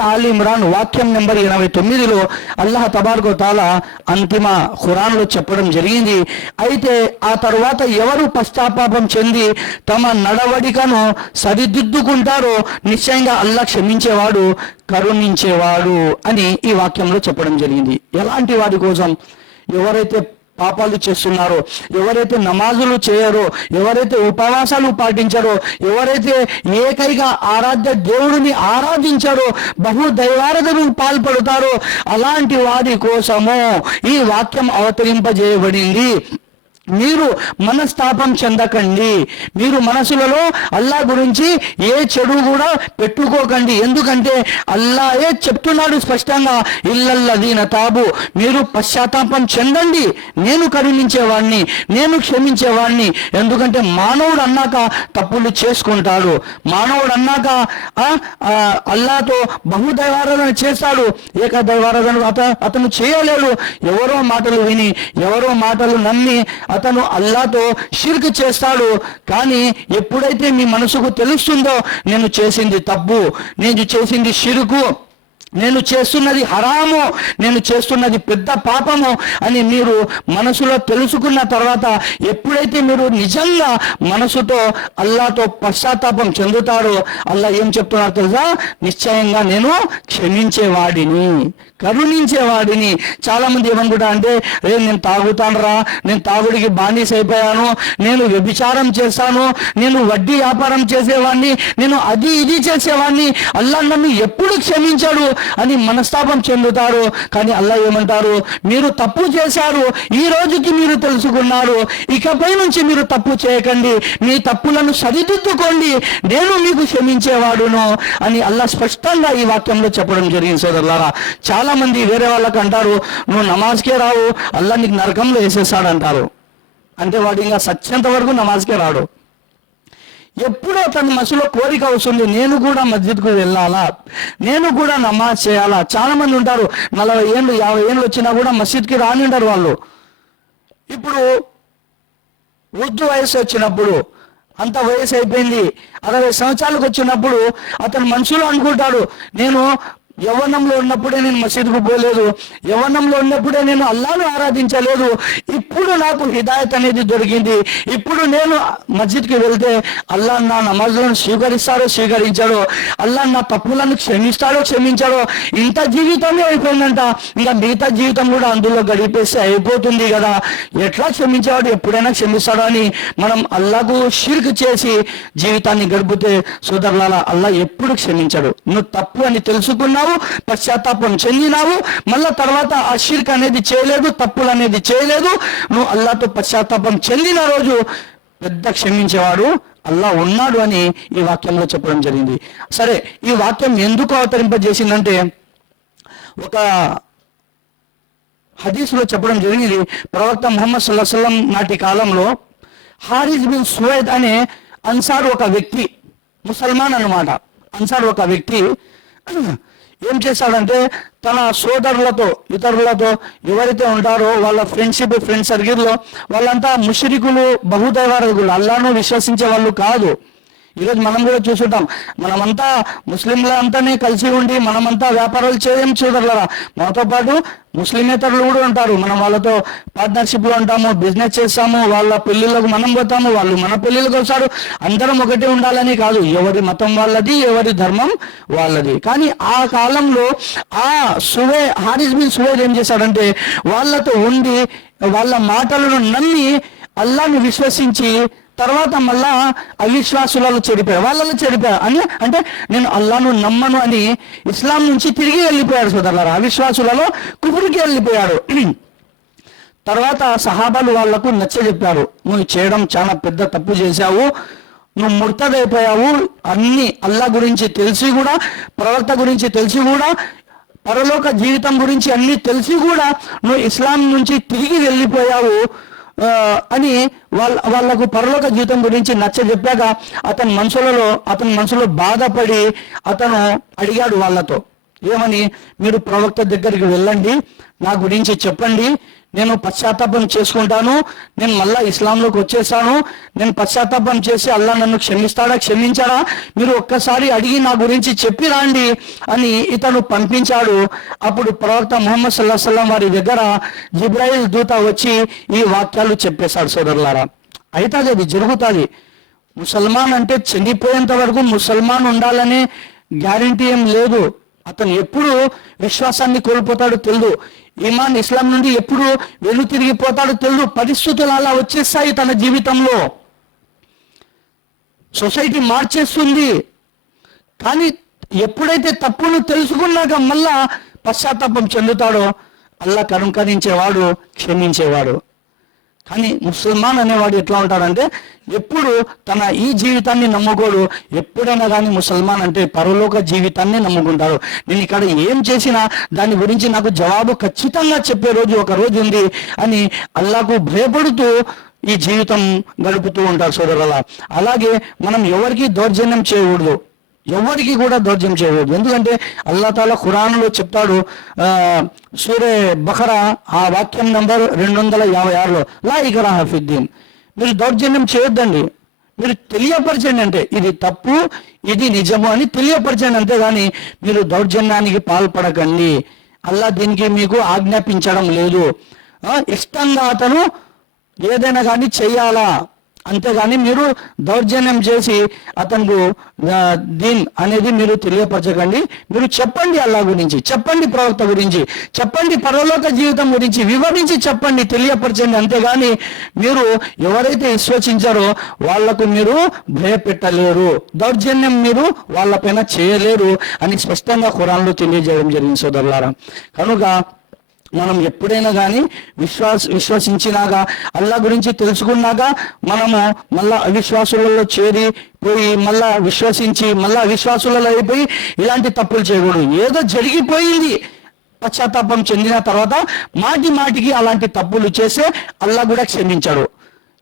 All Imran వాక్యం number ఎనభై తొమ్మిదిలో అల్లాహ్ తబార్గో తాలా అంతిమ ఖురాన్లో చెప్పడం జరిగింది. అయితే ఆ తర్వాత ఎవరు పశ్చాత్తాపం చెంది తమ నడవడికను సరిదిద్దుకుంటారో నిశ్చయంగా అల్లా క్షమించేవాడు కరుణించేవాడు అని ఈ వాక్యంలో చెప్పడం జరిగింది. ఎలాంటి వాడి కోసం? ఎవరైతే పాపాలు చేస్తున్నారో. ఎవరైతే నమాజులు చేయరో ఎవరైతే ఉపవాసాలు పాటించారో ఎవరైతే ఏకైక ఆరాధ్య దేవుడిని ఆరాధించారో బహు దైవారాధనకు పాల్పడతారో అలాంటి వారి కోసము ఈ వాక్యం అవతరింపజేయబడింది. మీరు మనస్తాపం చెందకండి. మీరు మనసులలో అల్లా గురించి ఏ చెడు కూడా పెట్టుకోకండి. ఎందుకంటే అల్లాయే చెప్తున్నాడు స్పష్టంగా ఇల్లల్లదీన తాబు. మీరు పశ్చాత్తాపం చెందండి. నేను కరుణించేవాడిని నేను క్షమించేవాడిని ఎందుకంటే మానవుడు అన్నాక తప్పులు చేసుకుంటాడు. మానవుడు అన్నాక ఆ, అల్లాతో బహుదైవారాధన చేస్తాడు. ఏకదైవారాధన అత అతను చేయలేడు. ఎవరో మాటలు విని ఎవరో మాటలు నమ్మి అతను అల్లాతో షిర్క్ చేస్తాడు. కానీ ఎప్పుడైతే మీ మనసుకు తెలుస్తుందో నేను చేసింది తప్పు నేను చేసింది షిరుకు. నేను చేస్తున్నది హరాము నేను చేస్తున్నది పెద్ద పాపము అని మీరు మనసులో తెలుసుకున్న తర్వాత ఎప్పుడైతే మీరు నిజంగా మనసుతో అల్లాతో పశ్చాత్తాపం చెందుతారో అల్లా ఏం చెప్తున్నారు తెలుసా? నిశ్చయంగా నేను క్షమించేవాడిని కరుణించేవాడిని. చాలా మంది ఏమనుకుంటా అంటే రే నేను తాగుతానురా నేను తాగుడికి బానిస అయిపోయాను నేను వ్యభిచారం చేస్తాను నేను వడ్డీ వ్యాపారం చేసేవాడిని నేను అది ఇది చేసేవాడిని. అల్లా నన్ను ఎప్పుడు క్షమించాడు? అని మనస్తాపం చెందుతారు. కానీ అల్లా ఏమంటారు? మీరు తప్పు చేశారు. ఈ రోజుకి మీరు తెలుసుకున్నారు. ఇకపై నుంచి మీరు తప్పు చేయకండి. మీ తప్పులను సరిదిద్దుకోండి. నేను మీకు క్షమించేవాడును అని అల్లా స్పష్టంగా ఈ వాక్యంలో చెప్పడం జరిగింది సోదరులారా. చాలా మంది వేరే వాళ్ళకు అంటారు నువ్వు నమాజ్కే రావు. అల్లా నీకు నరకంలో వేసేస్తాడంటారు. అంటే వాడు ఇంకా సత్యంత వరకు నమాజ్కే రాడు. ఎప్పుడో తన మనసులో కోరిక వస్తుంది నేను కూడా మస్జిద్కు వెళ్ళాలా? నేను కూడా నమాజ్ చేయాలా? చాలా మంది ఉంటారు. నలభై ఏళ్ళు యాభై ఏళ్ళు వచ్చినా కూడా మసీద్కి రాని ఉంటారు వాళ్ళు. ఇప్పుడు వృద్ధు వయసు వచ్చినప్పుడు అంత వయసు అయిపోయింది. అరవై సంవత్సరాలకు వచ్చినప్పుడు అతను మనసులో అనుకుంటాడు. నేను యవ్వనంలో ఉన్నప్పుడే నేను మసీదుకు పోలేదు. యవ్వనంలో ఉన్నప్పుడే నేను అల్లాను ఆరాధించలేదు. ఇప్పుడు నాకు హిదాయత్ అనేది దొరికింది. ఇప్పుడు నేను మస్జిద్కి వెళ్తే అల్లా నా నమాజులను స్వీకరిస్తాడో స్వీకరించాడో అల్లా నా తప్పులను క్షమిస్తాడో క్షమించాడో ఇంత జీవితమే అయిపోయిందంట. ఇంకా మిగతా జీవితం కూడా అందులో గడిపేస్తే అయిపోతుంది కదా. ఎట్లా క్షమించేవాడు? ఎప్పుడైనా క్షమిస్తాడో అని మనం అల్లాకు షిర్క్ చేసి జీవితాన్ని గడిపితే సోదరులాల అల్లా ఎప్పుడు క్షమించాడు. నువ్వు తప్పు అని తెలుసుకున్నావు పశ్చాత్తాపం చెందినావు మళ్ళా తర్వాత ఆ షిర్క్ అనేది చేయలేదు తప్పులు అనేది చేయలేదు. నువ్వు అల్లాతో పశ్చాత్తాపం చెందిన రోజు పెద్ద క్షమించేవాడు అల్లా ఉన్నాడు అని ఈ వాక్యంలో చెప్పడం జరిగింది. సరే ఈ వాక్యం ఎందుకు అవతరింపజేసిందంటే ఒక హదీస్లో చెప్పడం జరిగింది. ప్రవక్త ముహమ్మద్ సుల్లాహం నాటి కాలంలో హారిజ్ బిన్ సువైద్ అనే అన్సార్ ఒక వ్యక్తి ముసల్మాన్ అన్నమాట. అన్సార్ ఒక వ్యక్తి ఏం చేశాడంటే తన సోదరులతో ఇతరులతో ఎవరైతే ఉంటారో వాళ్ళ ఫ్రెండ్షిప్ ఫ్రెండ్ సర్కిల్లో వాళ్ళంతా ముషరికులు బహుదైవారకులు అల్లాను విశ్వసించే వాళ్ళు కాదు. ఈరోజు మనం కూడా చూసుంటాం మనమంతా ముస్లింల అంతానే కలిసి ఉండి మనమంతా వ్యాపారాలు చేయం చూడగలరా మనతో పాటు ముస్లిమేతరులు కూడా ఉంటారు. మనం వాళ్ళతో పార్ట్నర్షిప్లో ఉంటాము బిజినెస్ చేస్తాము వాళ్ళ పెళ్ళిళ్ళకు మనం పోతాము వాళ్ళు మన పెళ్ళిళ్ళకి వస్తారు. అందరం ఒకటే ఉండాలని కాదు. ఎవరి మతం వాళ్ళది ఎవరి ధర్మం వాళ్ళది. కానీ ఆ కాలంలో ఆ సువే హారిస్ బిన్ సువేద్ ఏం చేశాడంటే వాళ్ళతో ఉండి వాళ్ళ మాటలను నమ్మి అల్లాని విశ్వసించి తర్వాత మళ్ళా అవిశ్వాసులలో చెడిపోయారు. వాళ్ళలో చెడిపోయారు. అని అంటే నేను అల్లాను నమ్మను అని ఇస్లాం నుంచి తిరిగి వెళ్ళిపోయాడు సోదరులారా. అవిశ్వాసులలో కుపురికి వెళ్ళిపోయాడు తర్వాత సహాబాలు వాళ్ళకు నచ్చ చెప్పారు. నువ్వు చేయడం చాలా పెద్ద తప్పు చేశావు. నువ్వు ముర్తదైపోయావు. అన్ని అల్లా గురించి తెలిసి కూడా ప్రవర్త గురించి తెలిసి కూడా పరలోక జీవితం గురించి అన్ని తెలిసి కూడా నువ్వు ఇస్లాం నుంచి తిరిగి వెళ్ళిపోయావు. అని వాళ్ళ వాళ్ళకు పరలోక జీవితం గురించి నచ్చ చెప్పాక అతని మనసులలో అతని మనసులో బాధపడి అతను అడిగాడు వాళ్ళతో. ఏమని మీరు ప్రవక్త దగ్గరికి వెళ్ళండి నా గురించి చెప్పండి నేను పశ్చాత్తాపం చేసుకుంటాను నేను మళ్ళా ఇస్లాంలోకి వచ్చేసాను నేను పశ్చాత్తాపం చేసి అల్లా నన్ను క్షమిస్తాడా క్షమించాడా? మీరు ఒక్కసారి అడిగి నా గురించి చెప్పి రాండి అని ఇతను పంపించాడు. అప్పుడు ప్రవక్త ముహమ్మద్ సల్లా సల్లం వారి దగ్గర జిబ్రాయిల్ దూత వచ్చి ఈ వాక్యాలు చెప్పేశాడు సోదరులారా. అయితే అది జరుగుతుంది. ముసల్మాన్ అంటే చనిపోయేంత వరకు ముసల్మాన్ ఉండాలనే గ్యారంటీ ఏం లేదు. అతను ఎప్పుడు విశ్వాసాన్ని కోల్పోతాడో తెలియదు ఈమాన్ ఇస్లాం నుండి ఎప్పుడు వెను తిరిగిపోతాడో తెలియదు పరిస్థితులు అలా వచ్చేస్తాయి తన జీవితంలో. సొసైటీ మార్చేస్తుంది. కానీ ఎప్పుడైతే తప్పును తెలుసుకున్నాక మళ్ళా పశ్చాత్తాపం చెందుతాడో అల్లా కరుంకరించేవాడు క్షమించేవాడు. కానీ ముసల్మాన్ అనేవాడు ఎట్లా ఉంటాడంటే ఎప్పుడు తన ఈ జీవితాన్ని నమ్ముకోడు ఎప్పుడైనా కానీ ముసల్మాన్ అంటే పరలోక జీవితాన్ని నమ్ముకుంటాడు. నేను ఇక్కడ ఏం చేసినా దాని గురించి నాకు జవాబు ఖచ్చితంగా చెప్పే రోజు ఒక రోజు ఉంది అని అల్లాకు భయపడుతూ ఈ జీవితం గడుపుతూ ఉంటారు సోదరుల అలాగే మనం ఎవరికి దౌర్జన్యం చేయకూడదు. ఎవరికి కూడా దౌర్జన్యం చేయకూడదు. ఎందుకంటే అల్లా తాలా ఖురాన్లో చెప్తాడు సూరే బఖరా ఆ వాక్యం నంబర్ రెండు వందల యాభై ఆరులో లా ఇకరా హఫిద్దీన్ మీరు దౌర్జన్యం చేయొద్దండి. మీరు తెలియపరచండి అంటే ఇది తప్పు ఇది నిజము అని తెలియపరచండి అంతేగాని మీరు దౌర్జన్యానికి పాల్పడకండి. అల్లా దీనికి మీకు ఆజ్ఞాపించడం లేదు. ఇష్టంగా అతను ఏదైనా కానీ చెయ్యాలా అంతేగాని మీరు దౌర్జన్యం చేసి అతను దీన్ అనేది మీరు తెలియపరచకండి. మీరు చెప్పండి అల్లా గురించి చెప్పండి ప్రవక్త గురించి చెప్పండి పరలోక జీవితం గురించి వివరించి చెప్పండి తెలియపరచండి. అంతేగాని మీరు ఎవరైతే విశ్వసించారో వాళ్ళకు మీరు భయపెట్టలేరు. దౌర్జన్యం మీరు వాళ్ళపైన చేయలేరు అని స్పష్టంగా ఖురాన్లో తెలియజేయడం జరిగింది సోదరులారా. కనుక మనం ఎప్పుడైనా కానీ విశ్వాస విశ్వసించినాక అల్లా గురించి తెలుసుకున్నాక మనము మళ్ళా అవిశ్వాసులలో చేరి పోయి మళ్ళా విశ్వసించి మళ్ళా అవిశ్వాసులలో అయిపోయి ఇలాంటి తప్పులు చేయకూడదు. ఏదో జరిగిపోయింది పశ్చాత్తాపం చెందిన తర్వాత మాటి మాటికి అలాంటి తప్పులు చేస్తే అల్లా కూడా క్షమించాడు.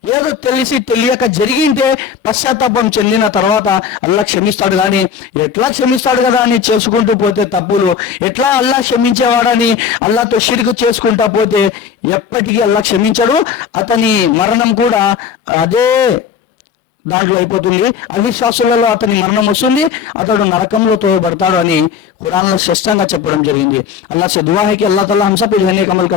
ఏదో తెలిసి తెలియక జరిగింటే పశ్చాత్తాపం చెందిన తర్వాత అల్లా క్షమిస్తాడు కానీ ఎట్లా క్షమిస్తాడు కదా అని చేసుకుంటూ పోతే తప్పులు? ఎట్లా అల్లా క్షమించేవాడని అల్లాతో షిరుకు చేసుకుంటా పోతే ఎప్పటికీ అల్లా క్షమించడు. అతని మరణం కూడా అదే దాంట్లో అయిపోతుంది. అవిశ్వాసులలో అతని మరణం వస్తుంది. అతడు నరకంలో తోయబడతాడు అని కురాన్లో స్పష్టంగా చెప్పడం జరిగింది. అల్లా సద్వాహికి అల్లా తల్లా హంస పిల్లని కమల్